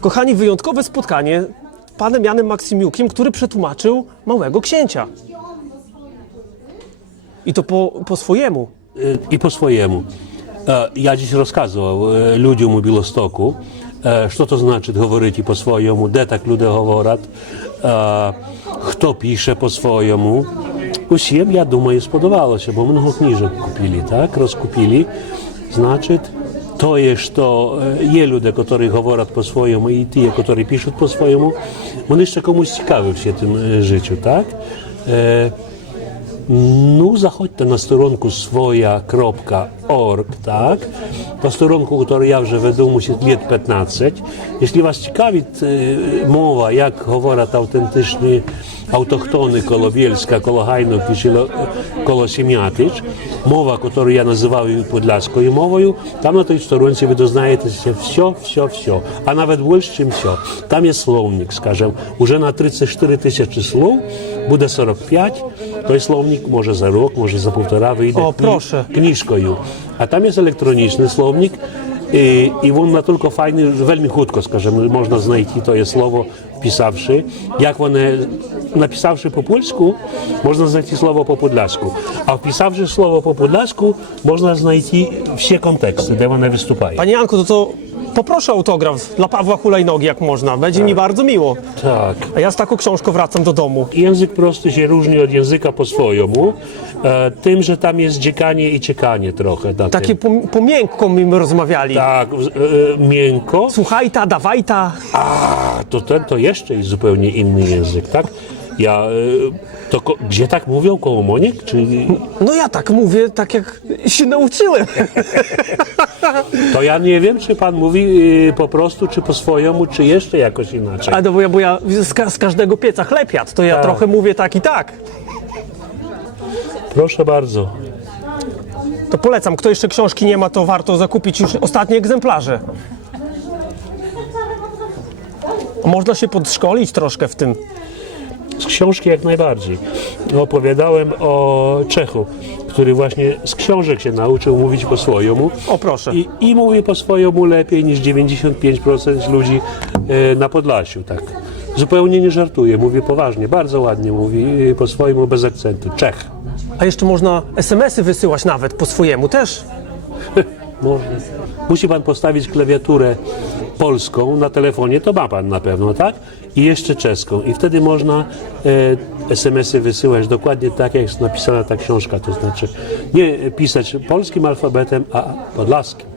Kochani, wyjątkowe spotkanie z panem Janem Maksymiukiem, który przetłumaczył Małego Księcia. I to po, po swojemu. і по-своєму. Е, Я десь розказував е, людям у Білостоку, е, що то значить говорити по-своєму, де так люди говорять, е, хто пише по-своєму. Усім, я думаю, сподобалося, бо много книжок купили, так, розкупили. Значить, то є, що е, є люди, які говорять по-своєму, і ті, які пишуть по-своєму, вони ще комусь цікаві всі тим е, життю, так? Е, Ну, заходьте на сторонку своя.org, так? По сторонку, яку я вже веду, мусить літ 15. Якщо вас цікавить е, мова, як говорять автентичні автохтони коло Бєльська, коло Гайновки, чи коло Сім'ятич, мова, яку я називаю подляською мовою, там на тій сторонці ви дознаєтеся все, все, все. А навіть більше, ніж все. Там є словник, скажімо, уже на 34 тисячі слов буде 45, той словник може за рок, може за півтора вийде О, прошу. книжкою. А там є електронічний словник, і, і він настільки файний, вельми хутко, скажімо, можна знайти тоє слово, вписавши. Як вони, написавши по польську, можна знайти слово по подляську. А вписавши слово по подляську, можна знайти всі контексти, де вони виступають. Janku, to, to Poproszę autograf dla Pawła Hulajnogi, jak można. Będzie mi tak. bardzo miło. Tak. A ja z taką książką wracam do domu. Język prosty się różni od języka po swojemu, e, tym, że tam jest dziekanie i ciekanie trochę. Na Takie tym. pom- pomiękko my rozmawiali. Tak, e, miękko. Słuchaj ta, dawaj ta. A, to ten to jeszcze jest zupełnie inny język, tak? Ja, e, to gdzie tak mówią, koło Moniek? Czy, No ja tak mówię, tak jak się nauczyłem. to ja nie wiem, czy pan mówi e, po prostu, czy po swojemu, czy jeszcze jakoś inaczej. A no bo ja, bo ja z, ka- z każdego pieca chleb jadł, to ja Tak. trochę mówię tak i tak. Proszę bardzo. To polecam, kto jeszcze książki nie ma, to warto zakupić już ostatnie egzemplarze. Można się podszkolić troszkę w tym. Z książki jak najbardziej. Opowiadałem o Czechu, który właśnie z książek się nauczył mówić po swojemu. O proszę. I, I mówi po swojemu lepiej niż 95% ludzi e, na Podlasiu, tak. Zupełnie nie żartuje, mówi poważnie, bardzo ładnie mówi e, po swojemu bez akcentu. Czech. A jeszcze można SMS-y wysyłać nawet po swojemu też. Można. Musi pan postawić klawiaturę polską na telefonie, to ma pan na pewno, tak? I jeszcze czeską. I wtedy można e, SMS-y wysyłać dokładnie tak, jak jest napisana ta książka. To znaczy nie pisać polskim alfabetem, a podlaskim.